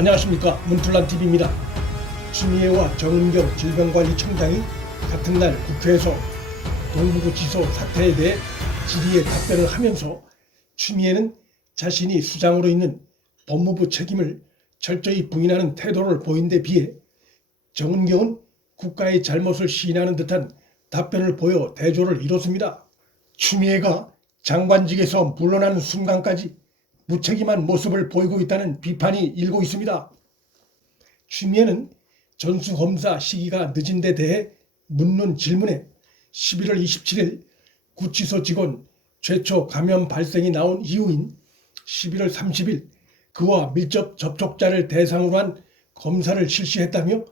안녕하십니까, 문툴란TV입니다. 추미애와 정은경 질병관리청장이 같은 날 국회에서 동부구치소 사태에 대해 질의에 답변을 하면서 추미애는 자신이 수장으로 있는 법무부 책임을 철저히 부인하는 태도를 보인 데 비해 정은경은 국가의 잘못을 시인하는 듯한 답변을 보여 대조를 이뤘습니다. 추미애가 장관직에서 물러나는 순간까지 무책임한 모습을 보이고 있다는 비판이 일고 있습니다. 추미애는 전수검사 시기가 늦은 데 대해 묻는 질문에 11월 27일 구치소 직원 최초 감염 발생이 나온 이후인 11월 30일 그와 밀접 접촉자를 대상으로 한 검사를 실시했다며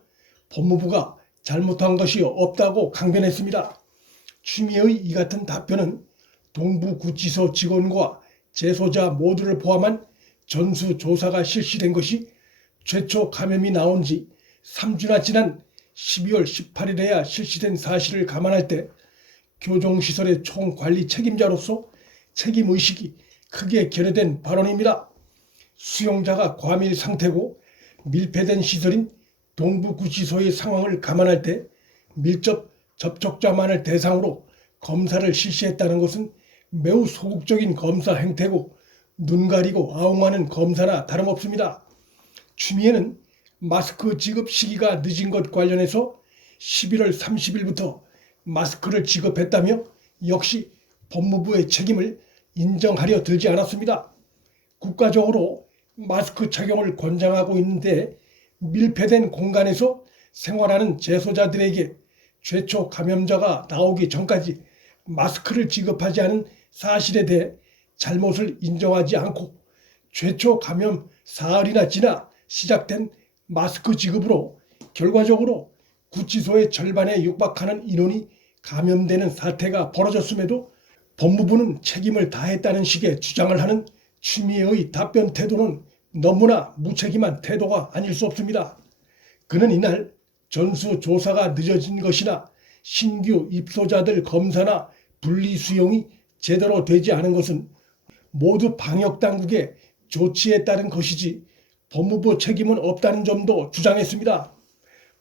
법무부가 잘못한 것이 없다고 강변했습니다. 추미애의 이 같은 답변은 동부구치소 직원과 재소자 모두를 포함한 전수조사가 실시된 것이 최초 감염이 나온 지 3주나 지난 12월 18일에야 실시된 사실을 감안할 때 교정시설의 총관리 책임자로서 책임의식이 크게 결여된 발언입니다. 수용자가 과밀 상태고 밀폐된 시설인 동부구치소의 상황을 감안할 때 밀접 접촉자만을 대상으로 검사를 실시했다는 것은 매우 소극적인 검사 행태고 눈 가리고 아웅하는 검사나 다름없습니다. 추미애는 마스크 지급 시기가 늦은 것 관련해서 11월 30일부터 마스크를 지급했다며 역시 법무부의 책임을 인정하려 들지 않았습니다. 국가적으로 마스크 착용을 권장하고 있는데 밀폐된 공간에서 생활하는 재소자들에게 최초 감염자가 나오기 전까지 마스크를 지급하지 않은 사실에 대해 잘못을 인정하지 않고 최초 감염 사흘이나 지나 시작된 마스크 지급으로 결과적으로 구치소의 절반에 육박하는 인원이 감염되는 사태가 벌어졌음에도 법무부는 책임을 다했다는 식의 주장을 하는 추미애의 답변 태도는 너무나 무책임한 태도가 아닐 수 없습니다. 그는 이날 전수조사가 늦어진 것이나 신규 입소자들 검사나 분리수용이 제대로 되지 않은 것은 모두 방역당국의 조치에 따른 것이지 법무부 책임은 없다는 점도 주장했습니다.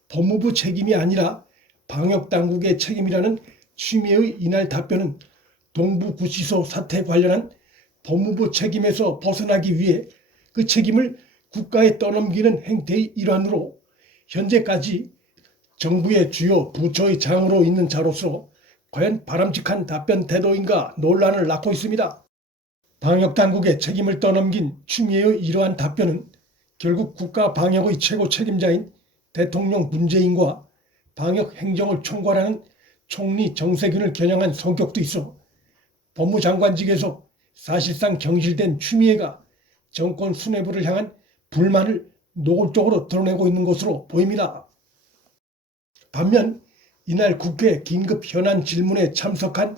법무부 책임이 아니라 방역당국의 책임이라는 추미애의 이날 답변은 동부구치소 사태 관련한 법무부 책임에서 벗어나기 위해 그 책임을 국가에 떠넘기는 행태의 일환으로 현재까지 정부의 주요 부처의 장으로 있는 자로서 과연 바람직한 답변 태도인가 논란을 낳고 있습니다. 방역당국의 책임을 떠넘긴 추미애의 이러한 답변은 결국 국가 방역의 최고 책임자인 대통령 문재인과 방역행정을 총괄하는 총리 정세균을 겨냥한 성격도 있어 법무장관직에서 사실상 경실된 추미애가 정권 수뇌부를 향한 불만을 노골적으로 드러내고 있는 것으로 보입니다. 반면 이날 국회 긴급 현안 질문에 참석한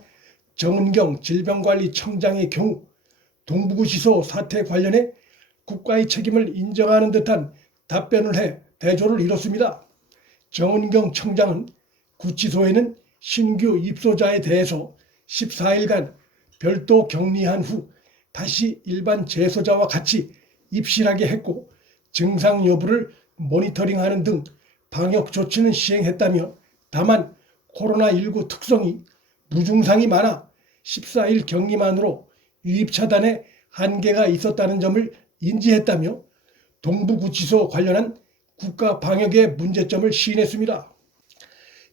정은경 질병관리청장의 경우 동부구치소 사태 관련해 국가의 책임을 인정하는 듯한 답변을 해 대조를 이뤘습니다. 정은경 청장은 구치소에는 신규 입소자에 대해서 14일간 별도 격리한 후 다시 일반 재소자와 같이 입실하게 했고 증상 여부를 모니터링하는 등 방역 조치는 시행했다며 다만 코로나19 특성이 무증상이 많아 14일 격리만으로 유입 차단에 한계가 있었다는 점을 인지했다며 동부구치소 관련한 국가 방역의 문제점을 시인했습니다.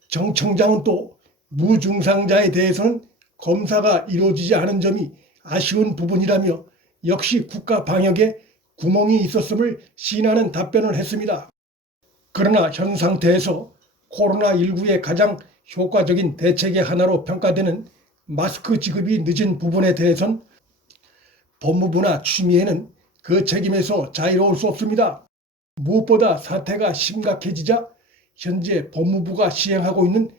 정 청장은 또 무증상자에 대해서는 검사가 이루어지지 않은 점이 아쉬운 부분이라며 역시 국가 방역에 구멍이 있었음을 시인하는 답변을 했습니다. 그러나 현 상태에서 코로나19의 가장 효과적인 대책의 하나로 평가되는 마스크 지급이 늦은 부분에 대해선 법무부나 추미애는 그 책임에서 자유로울 수 없습니다. 무엇보다 사태가 심각해지자 현재 법무부가 시행하고 있는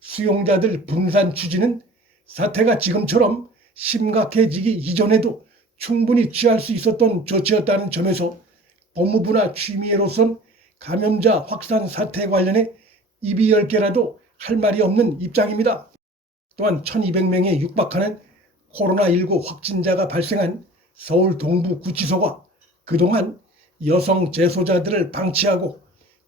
수용자들 분산 추진은 사태가 지금처럼 심각해지기 이전에도 충분히 취할 수 있었던 조치였다는 점에서 법무부나 추미애로선 감염자 확산 사태 관련해 입이 10개라도 할 말이 없는 입장입니다. 또한 1200명에 육박하는 코로나19 확진자가 발생한 서울 동부구치소가 그동안 여성 재소자들을 방치하고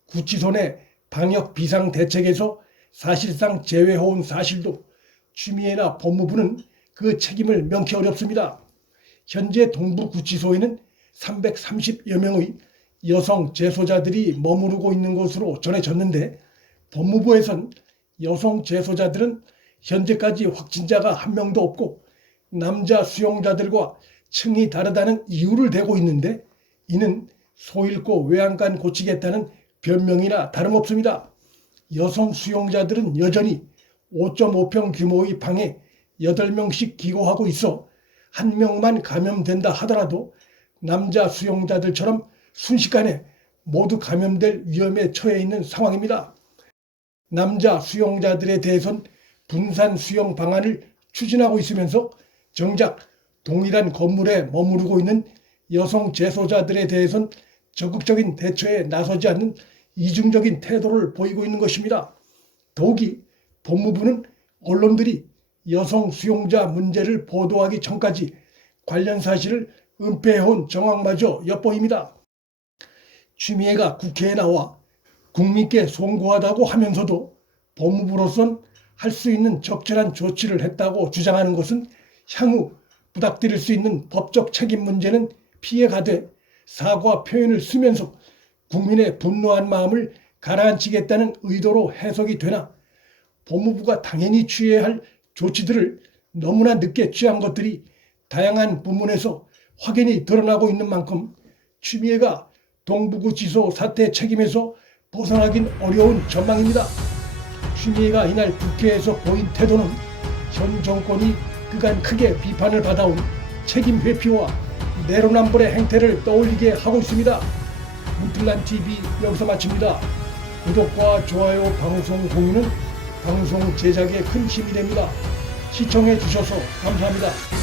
구치소 내 방역 비상 대책에서 사실상 제외해온 사실도 추미애나 법무부는 그 책임을 명쾌 어렵습니다. 현재 동부구치소에는 330여 명의 여성 재소자들이 머무르고 있는 것으로 전해졌는데, 법무부에선 여성 재소자들은 현재까지 확진자가 한 명도 없고 남자 수용자들과 층이 다르다는 이유를 대고 있는데, 이는 소 잃고 외양간 고치겠다는 변명이나 다름없습니다. 여성 수용자들은 여전히 5.5평 규모의 방에 8명씩 기고하고 있어 한 명만 감염된다 하더라도 남자 수용자들처럼 순식간에 모두 감염될 위험에 처해 있는 상황입니다. 남자 수용자들에 대해선 분산 수용 방안을 추진하고 있으면서 정작 동일한 건물에 머무르고 있는 여성 재소자들에 대해선 적극적인 대처에 나서지 않는 이중적인 태도를 보이고 있는 것입니다. 더욱이 법무부는 언론들이 여성 수용자 문제를 보도하기 전까지 관련 사실을 은폐해온 정황마저 엿보입니다. 추미애가 국회에 나와 국민께 송구하다고 하면서도 법무부로선 할 수 있는 적절한 조치를 했다고 주장하는 것은 향후 부닥뜨릴 수 있는 법적 책임 문제는 피해가되 사과 표현을 쓰면서 국민의 분노한 마음을 가라앉히겠다는 의도로 해석이 되나, 법무부가 당연히 취해야 할 조치들을 너무나 늦게 취한 것들이 다양한 부문에서 확연히 드러나고 있는 만큼 추미애가 동부구치소 사태 책임에서 벗어나긴 어려운 전망입니다. 추미애가 이날 국회에서 보인 태도는 현 정권이 그간 크게 비판을 받아온 책임 회피와 내로남불의 행태를 떠올리게 하고 있습니다. 문틀란TV 여기서 마칩니다. 구독과 좋아요, 방송 공유는 방송 제작에 큰 힘이 됩니다. 시청해 주셔서 감사합니다.